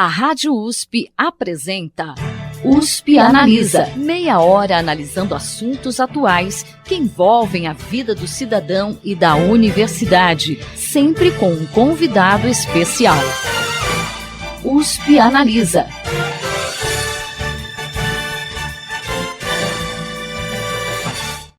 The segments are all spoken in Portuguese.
A Rádio USP apresenta USP Analisa. Meia hora analisando assuntos atuais que envolvem a vida do cidadão e da universidade, sempre com um convidado especial. USP Analisa.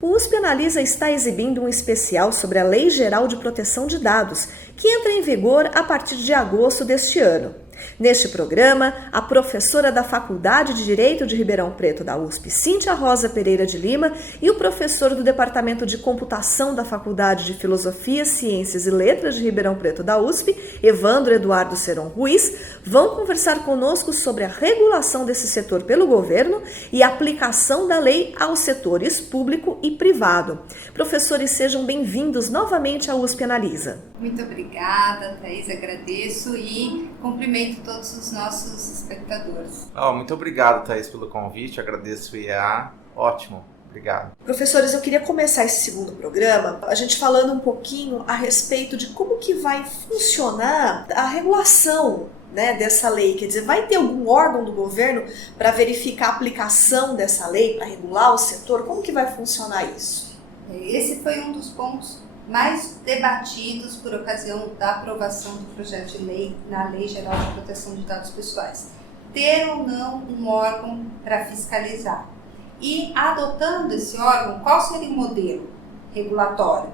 O USP Analisa está exibindo um especial sobre a Lei Geral de Proteção de Dados, que entra em vigor a partir de agosto deste ano. Neste programa, a professora da Faculdade de Direito de Ribeirão Preto da USP, Cíntia Rosa Pereira de Lima, e o professor do Departamento de Computação da Faculdade de Filosofia, Ciências e Letras de Ribeirão Preto da USP, Evandro Eduardo Seron Ruiz, vão conversar conosco sobre a regulação desse setor pelo governo e a aplicação da lei aos setores público e privado. Professores, sejam bem-vindos novamente à USP Analisa. Muito obrigada, Thaís, agradeço e cumprimento todos os nossos espectadores. Muito obrigado, Thaís, pelo convite, agradeço o IEA, ótimo, obrigado. Professores, eu queria começar esse segundo programa, a gente falando um pouquinho a respeito de como que vai funcionar a regulação, dessa lei. Quer dizer, vai ter algum órgão do governo para verificar a aplicação dessa lei, para regular o setor? Como que vai funcionar isso? Esse foi um dos pontos mais debatidos por ocasião da aprovação do projeto de lei na Lei Geral de Proteção de Dados Pessoais. Ter ou não um órgão para fiscalizar. E adotando esse órgão, qual seria o modelo regulatório?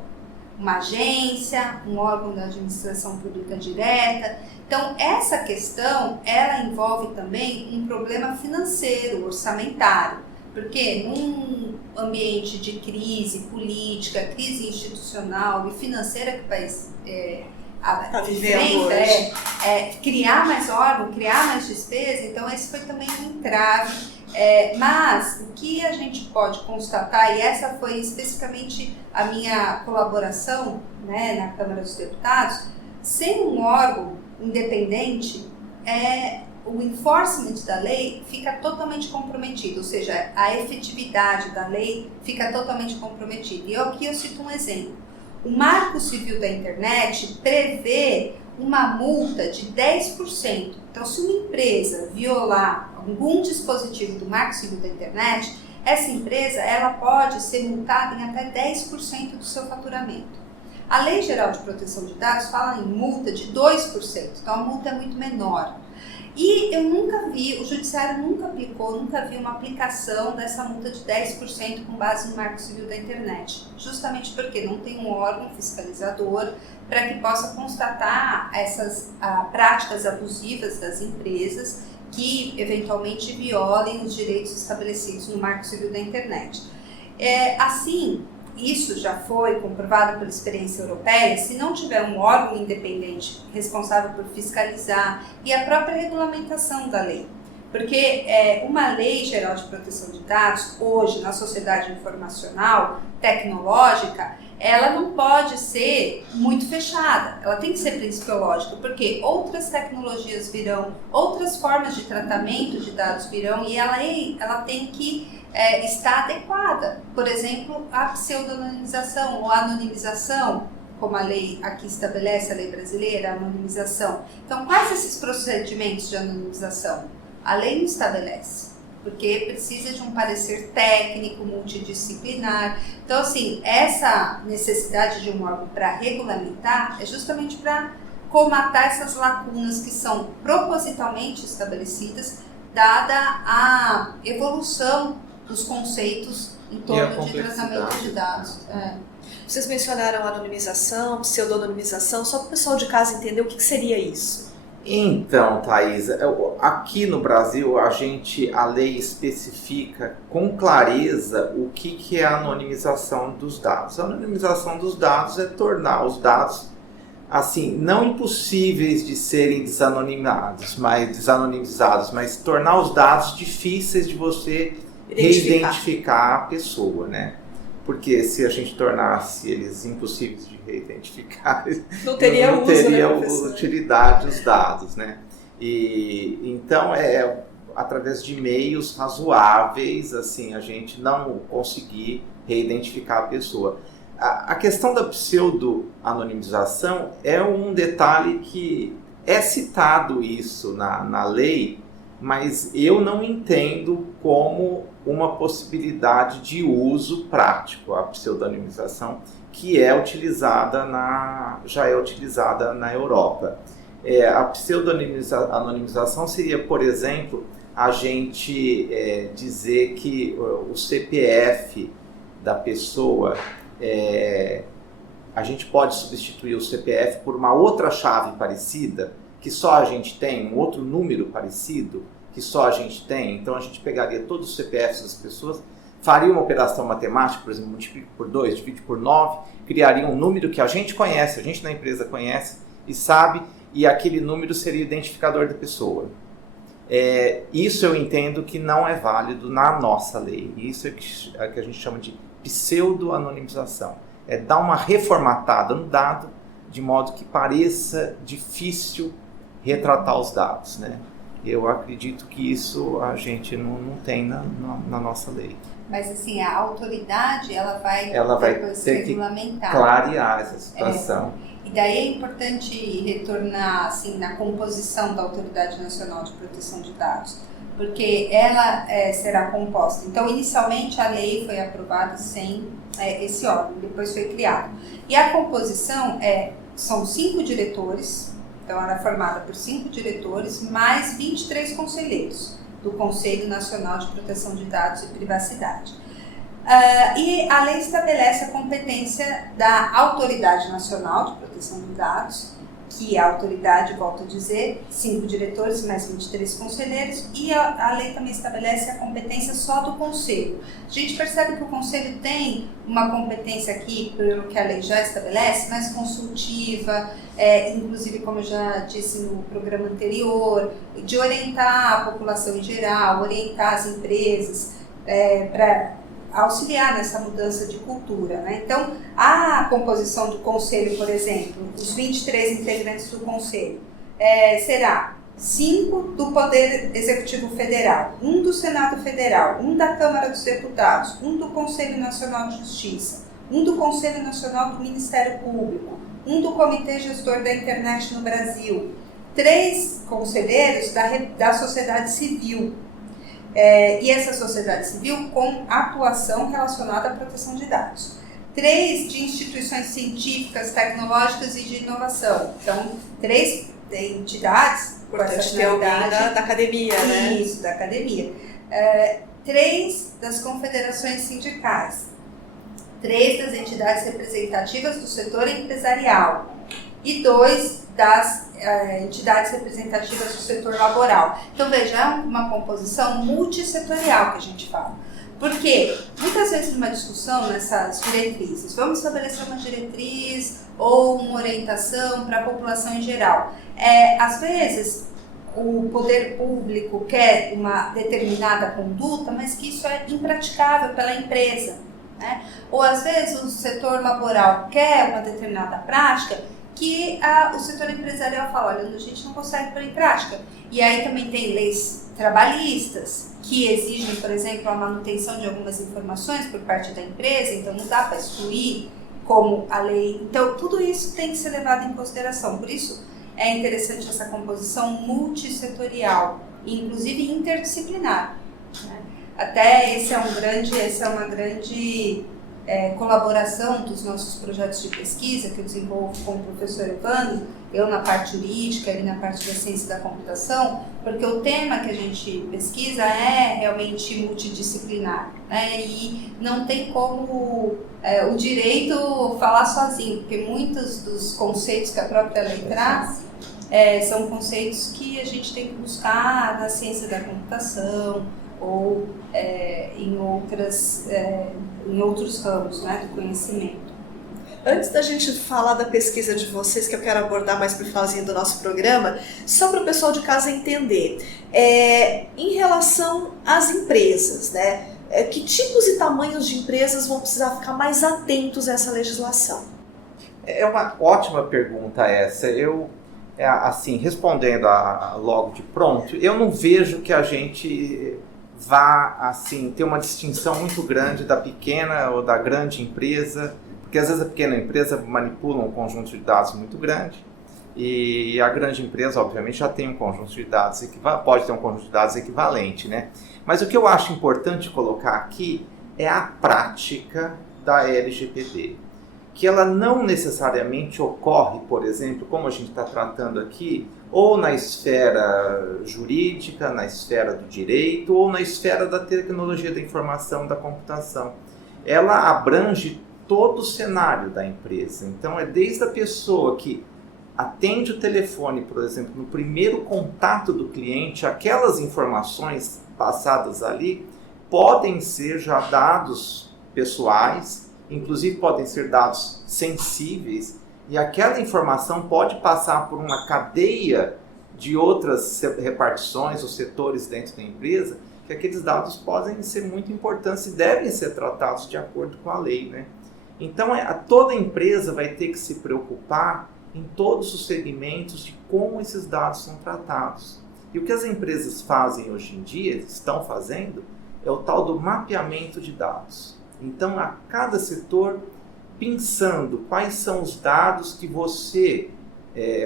Uma agência, um órgão da administração pública direta. Então, essa questão, ela envolve também um problema financeiro, orçamentário. Porque num ambiente de crise política, crise institucional e financeira que o país enfrenta, criar mais órgão, criar mais despesa, então esse foi também um entrave. Mas o que a gente pode constatar, e essa foi especificamente a minha colaboração na Câmara dos Deputados, sem um órgão independente, o enforcement da lei fica totalmente comprometido, ou seja, a efetividade da lei fica totalmente comprometida. E aqui eu cito um exemplo. O Marco Civil da Internet prevê uma multa de 10%. Então, se uma empresa violar algum dispositivo do Marco Civil da Internet, essa empresa ela pode ser multada em até 10% do seu faturamento. A Lei Geral de Proteção de Dados fala em multa de 2%, então a multa é muito menor. E eu nunca vi, o Judiciário nunca vi uma aplicação dessa multa de 10% com base no Marco Civil da Internet. Justamente porque não tem um órgão fiscalizador para que possa constatar essas práticas abusivas das empresas que eventualmente violem os direitos estabelecidos no Marco Civil da Internet. Isso já foi comprovado pela experiência europeia. Se não tiver um órgão independente responsável por fiscalizar e a própria regulamentação da lei, porque uma lei geral de proteção de dados, hoje na sociedade informacional, tecnológica, ela não pode ser muito fechada, ela tem que ser principiológica, porque outras tecnologias virão, outras formas de tratamento de dados virão e ela tem que está adequada. Por exemplo, a pseudonimização ou anonimização, como a lei aqui estabelece, a lei brasileira, a anonimização. Então, quais esses procedimentos de anonimização? A lei não estabelece, porque precisa de um parecer técnico, multidisciplinar. Então, assim, essa necessidade de um órgão para regulamentar é justamente para comatar essas lacunas que são propositalmente estabelecidas, dada a evolução dos conceitos em torno de tratamento de dados. Vocês mencionaram a anonimização, pseudonimização, só para o pessoal de casa entender o que seria isso. Então, Thaís, aqui no Brasil a lei especifica com clareza o que é a anonimização dos dados. A anonimização dos dados é tornar os dados não impossíveis de serem desanonimizados, mas tornar os dados difíceis de você reidentificar a pessoa, Porque se a gente tornasse eles impossíveis de reidentificar, não teria utilidade os dados, E então através de meios razoáveis, a gente não conseguir reidentificar a pessoa. A questão da pseudo-anonimização é um detalhe que É citado isso na lei, mas eu não entendo como uma possibilidade de uso prático, a pseudonimização, que já é utilizada na Europa. A pseudonimização seria, por exemplo, a gente dizer que o CPF da pessoa, a gente pode substituir o CPF por uma outra chave parecida, que só a gente tem, um outro número parecido, que só a gente tem. Então a gente pegaria todos os CPFs das pessoas, faria uma operação matemática, por exemplo, multiplica por 2, divide por 9, criaria um número que a gente conhece, a gente na empresa conhece e sabe, e aquele número seria o identificador da pessoa. Isso eu entendo que não é válido na nossa lei. Isso é que a gente chama de pseudo-anonimização. É dar uma reformatada no dado, de modo que pareça difícil retratar os dados, né? Eu acredito que isso a gente não tem na nossa lei. Mas assim, a autoridade ela vai depois ter regulamentar. Que clarear essa situação. E daí é importante retornar assim, na composição da Autoridade Nacional de Proteção de Dados, porque ela será composta. Então, inicialmente a lei foi aprovada sem esse órgão, depois foi criado. E a composição são 5 diretores, então ela é formada por 5 diretores, mais 23 conselheiros do Conselho Nacional de Proteção de Dados e Privacidade. E a lei estabelece a competência da Autoridade Nacional de Proteção de Dados, que a autoridade, volto a dizer, 5 diretores mais 23 conselheiros, e a lei também estabelece a competência só do Conselho. A gente percebe que o Conselho tem uma competência aqui, pelo que a lei já estabelece, mais consultiva, inclusive, como eu já disse no programa anterior, de orientar a população em geral, orientar as empresas para auxiliar nessa mudança de cultura, né? Então, a composição do Conselho, por exemplo, os 23 integrantes do Conselho, será 5 do Poder Executivo Federal, 1 do Senado Federal, 1 da Câmara dos Deputados, 1 do Conselho Nacional de Justiça, 1 do Conselho Nacional do Ministério Público, 1 do Comitê Gestor da Internet no Brasil, 3 conselheiros da sociedade civil, e essa sociedade civil com atuação relacionada à proteção de dados. 3 de instituições científicas, tecnológicas e de inovação. Então, 3 entidades por essa finalidade. Da academia, né? Isso, da academia. 3 das confederações sindicais. 3 das entidades representativas do setor empresarial. E 2 das entidades representativas do setor laboral. Então, veja, é uma composição multissetorial que a gente fala. Porque, muitas vezes numa discussão, nessas diretrizes, vamos estabelecer uma diretriz ou uma orientação para a população em geral. Às vezes, o poder público quer uma determinada conduta, mas que isso é impraticável pela empresa, né? Ou, às vezes, o setor laboral quer uma determinada prática que o setor empresarial fala, olha, a gente não consegue pôr em prática. E aí também tem leis trabalhistas que exigem, por exemplo, a manutenção de algumas informações por parte da empresa, então não dá para excluir como a lei. Então, tudo isso tem que ser levado em consideração. Por isso, é interessante essa composição multissetorial, inclusive interdisciplinar, né? Até essa é uma grande colaboração dos nossos projetos de pesquisa que eu desenvolvo com o professor Evandro, eu na parte jurídica, ele na parte da ciência da computação, porque o tema que a gente pesquisa é realmente multidisciplinar, né? E não tem como o direito falar sozinho, porque muitos dos conceitos que a própria lei traz são conceitos que a gente tem que buscar na ciência da computação ou em outros ramos, né, do conhecimento. Antes da gente falar da pesquisa de vocês, que eu quero abordar mais para o finalzinho do nosso programa, só para o pessoal de casa entender, em relação às empresas, né, que tipos e tamanhos de empresas vão precisar ficar mais atentos a essa legislação? É uma ótima pergunta essa. Eu, assim, respondendo logo de pronto, eu não vejo que a gente vá, assim, ter uma distinção muito grande da pequena ou da grande empresa, porque às vezes a pequena empresa manipula um conjunto de dados muito grande E a grande empresa, obviamente, já tem um conjunto de dados, pode ter um conjunto de dados equivalente, né? Mas o que eu acho importante colocar aqui é a prática da LGPD, que ela não necessariamente ocorre, por exemplo, como a gente está tratando aqui, ou na esfera jurídica, na esfera do direito, ou na esfera da tecnologia da informação, da computação. Ela abrange todo o cenário da empresa. Então, é desde a pessoa que atende o telefone, por exemplo, no primeiro contato do cliente, aquelas informações passadas ali podem ser já dados pessoais, inclusive podem ser dados sensíveis, e aquela informação pode passar por uma cadeia de outras repartições ou setores dentro da empresa, que aqueles dados podem ser muito importantes e devem ser tratados de acordo com a lei, né? Então, toda empresa vai ter que se preocupar em todos os segmentos de como esses dados são tratados. E o que as empresas fazem hoje em dia, estão fazendo, é o tal do mapeamento de dados. Então, a cada setor, pensando quais são os dados que você,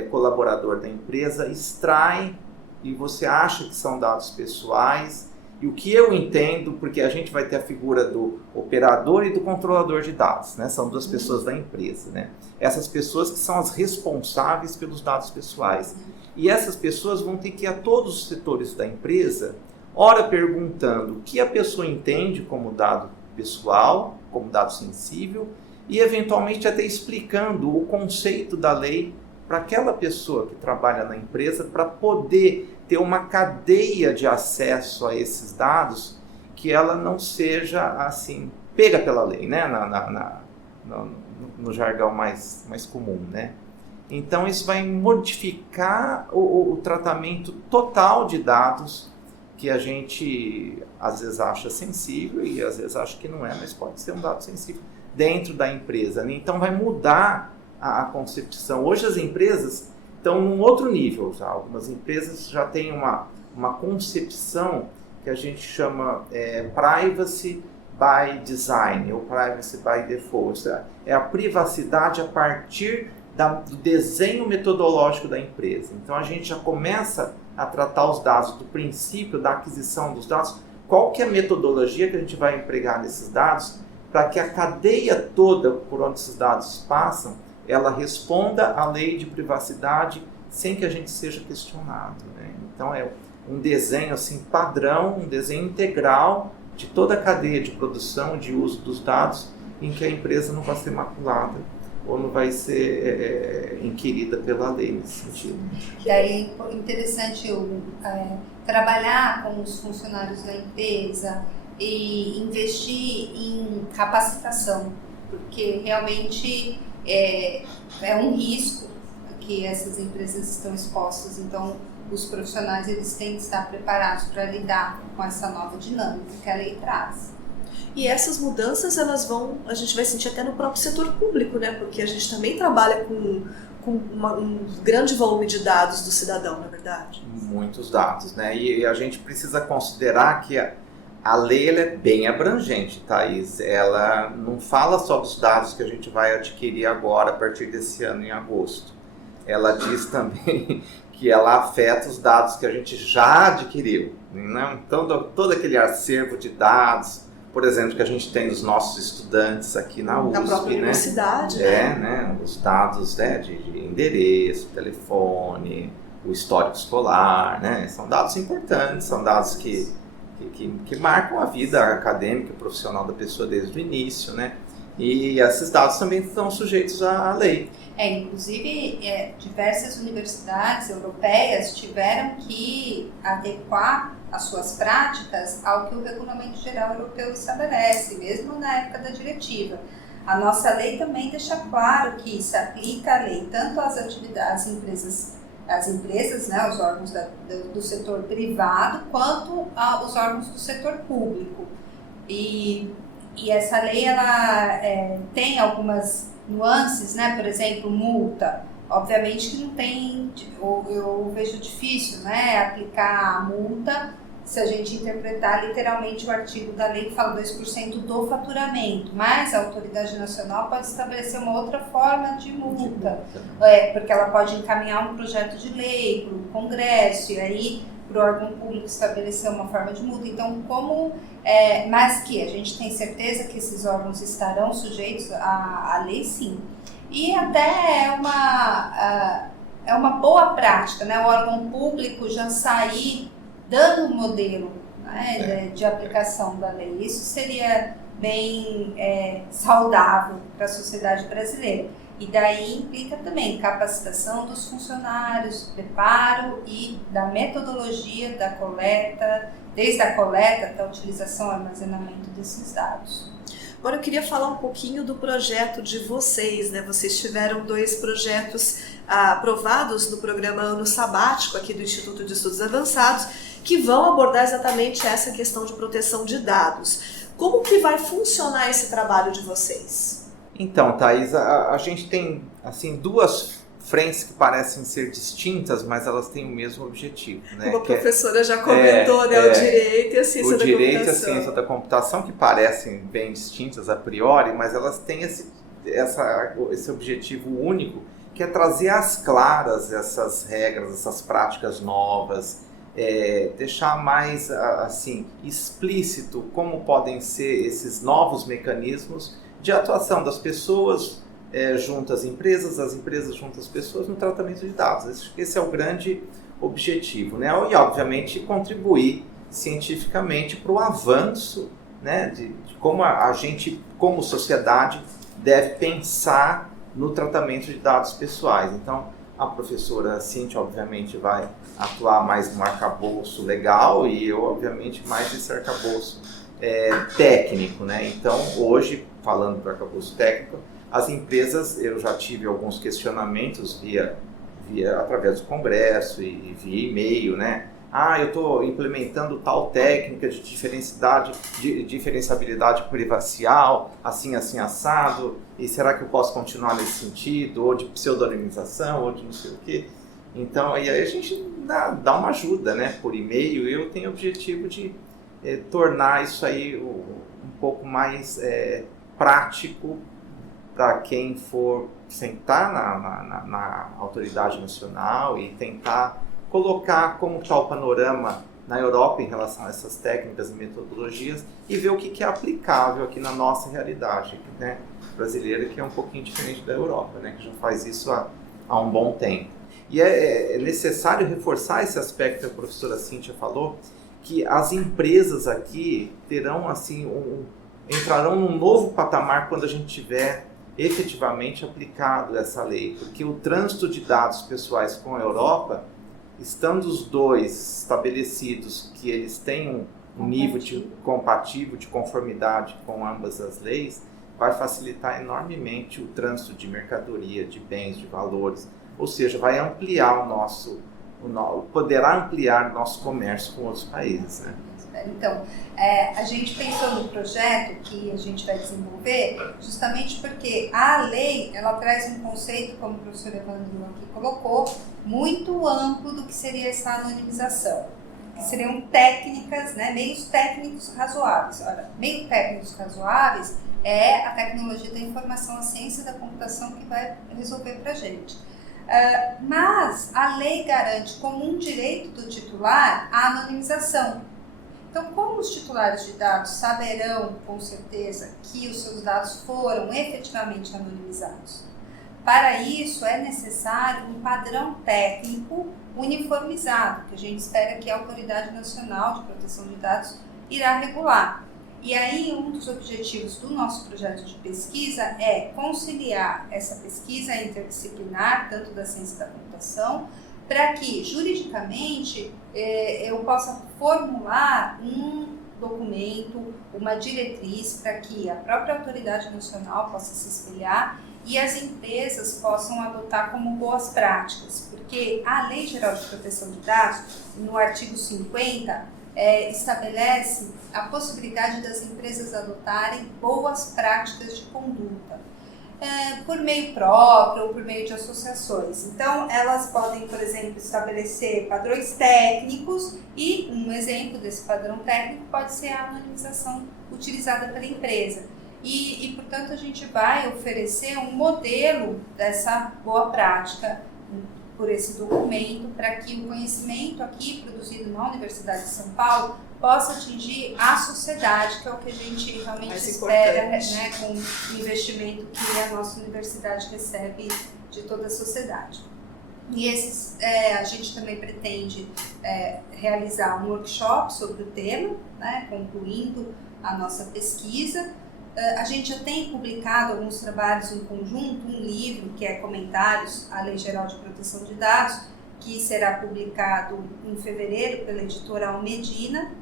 colaborador da empresa, extrai e você acha que são dados pessoais. E o que eu entendo, porque a gente vai ter a figura do operador e do controlador de dados, né? São duas pessoas da empresa, né? Essas pessoas que são as responsáveis pelos dados pessoais. E essas pessoas vão ter que ir a todos os setores da empresa, ora perguntando o que a pessoa entende como dado pessoal, como dado sensível, e eventualmente até explicando o conceito da lei para aquela pessoa que trabalha na empresa, para poder ter uma cadeia de acesso a esses dados que ela não seja assim pega pela lei, né? No jargão mais comum, né? Então isso vai modificar o tratamento total de dados que a gente às vezes acha sensível e às vezes acha que não é, mas pode ser um dado sensível dentro da empresa, né? Então vai mudar a concepção. Hoje as empresas estão num outro nível já. Algumas empresas já têm uma concepção que a gente chama privacy by design ou privacy by default. É a privacidade a partir do desenho metodológico da empresa. Então a gente já começa a tratar os dados do princípio da aquisição dos dados. Qual que é a metodologia que a gente vai empregar nesses dados para que a cadeia toda por onde esses dados passam ela responda à lei de privacidade sem que a gente seja questionado, né? Então é um desenho assim padrão, um desenho integral de toda a cadeia de produção, de uso dos dados, em que a empresa não vai ser maculada ou não vai ser inquirida pela lei nesse sentido. E aí é interessante trabalhar com os funcionários da empresa e investir em capacitação, porque realmente é um risco que essas empresas estão expostas. Então, os profissionais eles têm que estar preparados para lidar com essa nova dinâmica que a lei traz. E essas mudanças a gente vai sentir até no próprio setor público, né? Porque a gente também trabalha com um grande volume de dados do cidadão, na verdade. Muitos dados, né? E a gente precisa considerar que a lei ela é bem abrangente, Thaís. Ela não fala só dos dados que a gente vai adquirir agora, a partir desse ano, em agosto. Ela diz também que ela afeta os dados que a gente já adquiriu, né? Então, todo aquele acervo de dados, por exemplo, que a gente tem dos nossos estudantes aqui na USP, na própria universidade, né? Os dados, né, de endereço, telefone, o histórico escolar, né? São dados importantes, são dados que marcam a vida acadêmica e profissional da pessoa desde o início, né? E esses dados também estão sujeitos à lei. Inclusive, diversas universidades europeias tiveram que adequar as suas práticas ao que o Regulamento Geral Europeu estabelece, mesmo na época da diretiva. A nossa lei também deixa claro que se aplica a lei tanto às atividades as empresas, né, os órgãos do setor privado, quanto aos órgãos do setor público. E essa lei ela tem algumas nuances, né? Por exemplo, multa. Obviamente que não tem, eu vejo difícil, né, aplicar a multa se a gente interpretar literalmente o artigo da lei que fala 2% do faturamento, mas a autoridade nacional pode estabelecer uma outra forma de multa, porque ela pode encaminhar um projeto de lei para o Congresso e aí para o órgão público estabelecer uma forma de multa. Então, mas que a gente tem certeza que esses órgãos estarão sujeitos à lei, sim. E até é uma boa prática, né? O órgão público já sair dando um modelo, né, de aplicação da lei. Isso seria bem saudável para a sociedade brasileira. E daí implica também capacitação dos funcionários, preparo e da metodologia da coleta, desde a coleta até a utilização e armazenamento desses dados. Agora eu queria falar um pouquinho do projeto de vocês, né? Vocês tiveram 2 projetos aprovados no programa Ano Sabático aqui do Instituto de Estudos Avançados, que vão abordar exatamente essa questão de proteção de dados. Como que vai funcionar esse trabalho de vocês? Então, Thaís, a gente tem assim 2 frentes que parecem ser distintas, mas elas têm o mesmo objetivo, né? Como a professora já comentou, né? O direito e a ciência da computação. O direito e a ciência da computação, que parecem bem distintas a priori, mas elas têm esse objetivo único, que é trazer às claras essas regras, essas práticas novas, deixar mais assim explícito como podem ser esses novos mecanismos de atuação das pessoas junto às empresas, as empresas junto às pessoas no tratamento de dados. Esse é o grande objetivo, né? E obviamente contribuir cientificamente para o avanço, né, de como a gente, como sociedade, deve pensar no tratamento de dados pessoais. Então, a professora Cíntia, obviamente, vai atuar mais no arcabouço legal e eu, obviamente, mais nesse arcabouço técnico, né? Então, hoje, falando do arcabouço técnico, as empresas, eu já tive alguns questionamentos através do Congresso e via e-mail, né? Eu estou implementando tal técnica de diferenciabilidade privacial, assim, assado, e será que eu posso continuar nesse sentido, ou de pseudonimização, ou de não sei o quê? Então, e aí a gente dá uma ajuda, né, por e-mail. Eu tenho o objetivo de tornar isso aí um pouco mais prático para quem for sentar na autoridade nacional e tentar colocar como está o panorama na Europa em relação a essas técnicas e metodologias e ver o que é aplicável aqui na nossa realidade, né, brasileira, que é um pouquinho diferente da Europa, né, que já faz isso há um bom tempo. E é necessário reforçar esse aspecto que a professora Cíntia falou, que as empresas aqui terão assim entrarão num novo patamar quando a gente tiver efetivamente aplicado essa lei, porque o trânsito de dados pessoais com a Europa, estando os dois estabelecidos que eles têm um nível compatível de conformidade com ambas as leis, vai facilitar enormemente o trânsito de mercadoria, de bens, de valores, ou seja, vai ampliar poderá ampliar o nosso comércio com outros países, né? Então, a gente pensou no projeto que a gente vai desenvolver justamente porque a lei, ela traz um conceito, como o professor Evandro aqui colocou, muito amplo do que seria essa anonimização. Que seriam técnicas, né, meios técnicos razoáveis. Ora, meios técnicos razoáveis é a tecnologia da informação, a ciência da computação que vai resolver para a gente. Mas a lei garante como um direito do titular a anonimização. Então, como os titulares de dados saberão com certeza que os seus dados foram efetivamente anonimizados? Para isso, é necessário um padrão técnico uniformizado, que a gente espera que a Autoridade Nacional de Proteção de Dados irá regular. E aí, um dos objetivos do nosso projeto de pesquisa é conciliar essa pesquisa interdisciplinar, tanto da ciência da computação, para que, juridicamente, eu possa formular um documento, uma diretriz, para que a própria autoridade nacional possa se espelhar e as empresas possam adotar como boas práticas. Porque a Lei Geral de Proteção de Dados, no artigo 50, estabelece a possibilidade das empresas adotarem boas práticas de conduta. por meio próprio ou por meio de associações. Então, elas podem, por exemplo, estabelecer padrões técnicos e um exemplo desse padrão técnico pode ser a anonimização utilizada pela empresa. E portanto, a gente vai oferecer um modelo dessa boa prática por esse documento para que o conhecimento aqui produzido na Universidade de São Paulo possa atingir a sociedade, que é o que a gente realmente espera, né, com o investimento que a nossa universidade recebe de toda a sociedade. E a gente também pretende realizar um workshop sobre o tema, né, concluindo a nossa pesquisa. A gente já tem publicado alguns trabalhos em conjunto, um livro que é Comentários à Lei Geral de Proteção de Dados, que será publicado em fevereiro pela editora Almedina,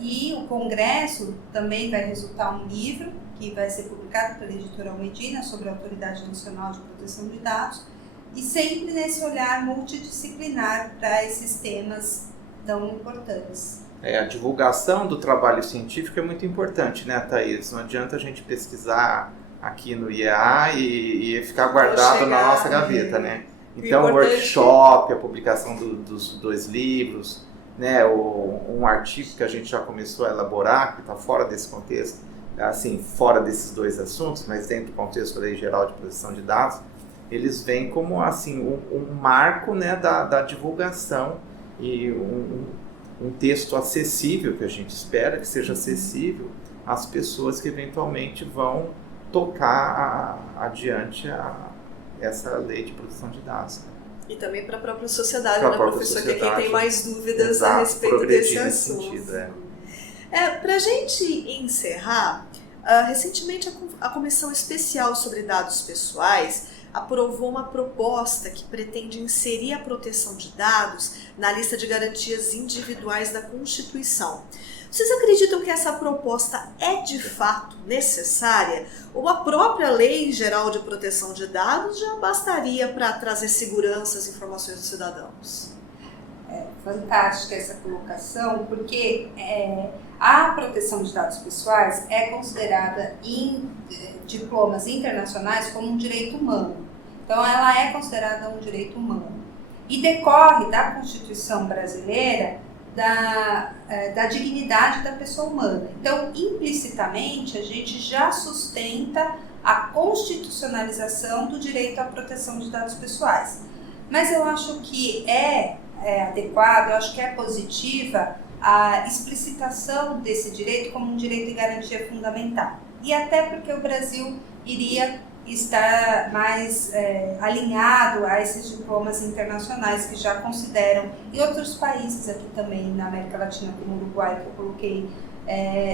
e o congresso também vai resultar um livro que vai ser publicado pela editora Almedina sobre a Autoridade Nacional de Proteção de Dados, e sempre nesse olhar multidisciplinar para esses temas tão importantes. A divulgação do trabalho científico é muito importante, né, Thaís? Não adianta a gente pesquisar aqui no IEA e ficar guardado na nossa gaveta, né? Então, o workshop, a publicação dos 2 livros, né, um artigo que a gente já começou a elaborar, que está fora desse contexto, assim, fora desses 2 assuntos, mas dentro do contexto da Lei Geral de Proteção de Dados, eles vêm como assim, um marco, né, da divulgação e um texto acessível, que a gente espera que seja acessível às pessoas que eventualmente vão tocar adiante essa lei de proteção de dados. E também para a própria sociedade, né, professor? Que é quem tem mais dúvidas, exato, a respeito desse assunto. Para a gente encerrar, recentemente a Comissão Especial sobre Dados Pessoais aprovou uma proposta que pretende inserir a proteção de dados na lista de garantias individuais da Constituição. Vocês acreditam que essa proposta é de fato necessária? Ou a própria Lei Geral de Proteção de Dados já bastaria para trazer segurança às informações dos cidadãos? É fantástica essa colocação, porque a proteção de dados pessoais é considerada em diplomas internacionais como um direito humano. Então, ela é considerada um direito humano. E decorre da Constituição brasileira da dignidade da pessoa humana. Então, implicitamente, a gente já sustenta a constitucionalização do direito à proteção de dados pessoais. Mas eu acho que é adequado, eu acho que é positiva a explicitação desse direito como um direito de garantia fundamental. E até porque o Brasil iria estar mais alinhado a esses diplomas internacionais que já consideram, e outros países aqui também na América Latina, como o Uruguai, que eu coloquei,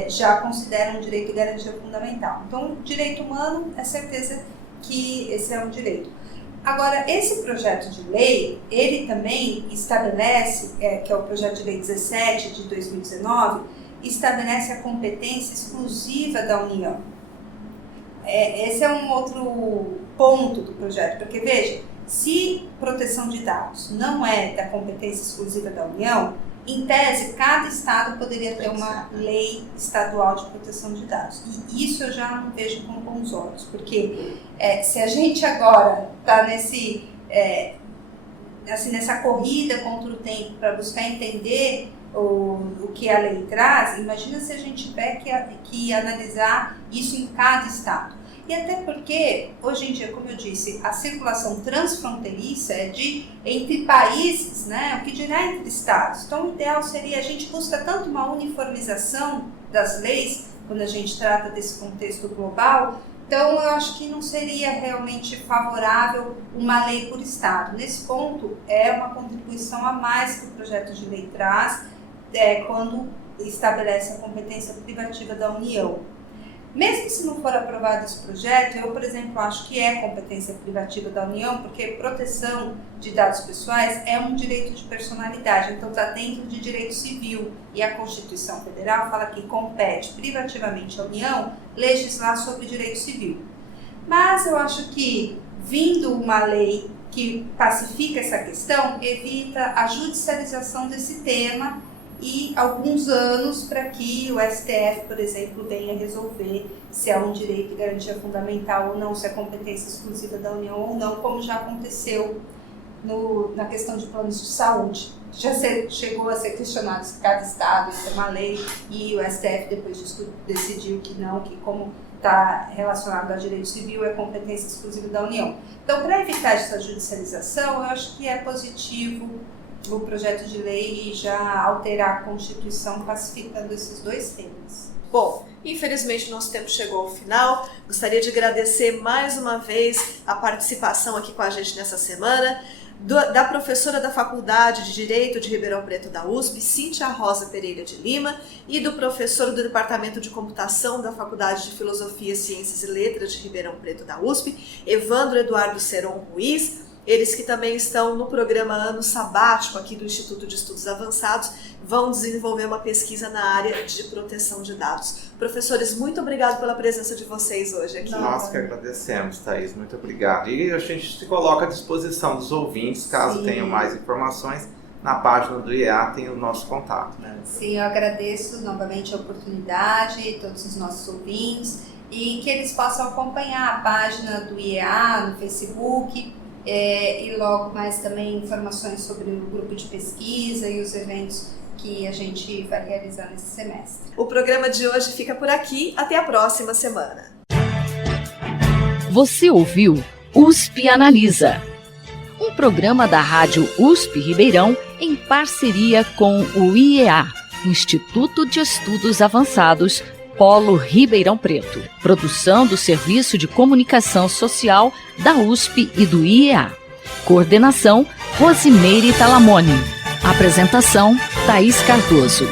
já consideram um direito de garantia fundamental. Então, o direito humano é certeza que esse é um direito. Agora, esse projeto de lei, ele também estabelece, que é o projeto de lei 17 de 2019, estabelece a competência exclusiva da União. Esse é um outro ponto do projeto, porque veja, se proteção de dados não é da competência exclusiva da União, em tese, cada estado poderia ter uma lei estadual de proteção de dados. E isso eu já não vejo com bons olhos, porque se a gente agora está nessa corrida contra o tempo para buscar entender o que a lei traz, imagina se a gente tiver que analisar isso em cada estado. E até porque, hoje em dia, como eu disse, a circulação transfronteiriça é entre países, né? O que dirá entre estados. Então, o ideal seria, a gente busca tanto uma uniformização das leis, quando a gente trata desse contexto global, então eu acho que não seria realmente favorável uma lei por estado. Nesse ponto, é uma contribuição a mais que o projeto de lei traz, quando estabelece a competência privativa da União. Mesmo se não for aprovado esse projeto, eu, por exemplo, acho que é competência privativa da União, porque proteção de dados pessoais é um direito de personalidade, então está dentro de direito civil, e a Constituição Federal fala que compete privativamente à União legislar sobre direito civil. Mas eu acho que, vindo uma lei que pacifica essa questão, evita a judicialização desse tema e alguns anos para que o STF, por exemplo, venha resolver se é um direito e garantia fundamental ou não, se é competência exclusiva da União ou não, como já aconteceu na questão de planos de saúde. Já chegou a ser questionado se cada estado isso é uma lei, e o STF depois disso decidiu que não, que como está relacionado ao direito civil é competência exclusiva da União. Então, para evitar essa judicialização, eu acho que é positivo o projeto de lei já alterar a Constituição classificando esses dois temas. Bom, infelizmente o nosso tempo chegou ao final. Gostaria de agradecer mais uma vez a participação aqui com a gente nessa semana da professora da Faculdade de Direito de Ribeirão Preto da USP, Cíntia Rosa Pereira de Lima, e do professor do Departamento de Computação da Faculdade de Filosofia, Ciências e Letras de Ribeirão Preto da USP, Evandro Eduardo Seron Ruiz. Eles que também estão no programa Ano Sabático aqui do Instituto de Estudos Avançados, vão desenvolver uma pesquisa na área de proteção de dados. Professores, muito obrigado pela presença de vocês hoje aqui. Nós que agradecemos, Thaís, muito obrigado. E a gente se coloca à disposição dos ouvintes, caso tenham mais informações, na página do IEA tem o nosso contato. Né? Sim, eu agradeço novamente a oportunidade, todos os nossos ouvintes, e que eles possam acompanhar a página do IEA no Facebook, e logo mais também informações sobre o grupo de pesquisa e os eventos que a gente vai realizar nesse semestre. O programa de hoje fica por aqui. Até a próxima semana. Você ouviu USP Analisa, um programa da Rádio USP Ribeirão em parceria com o IEA, Instituto de Estudos Avançados, Polo Ribeirão Preto. Produção do Serviço de Comunicação Social da USP e do IEA. Coordenação, Rosimeire Talamone. Apresentação, Thaís Cardoso.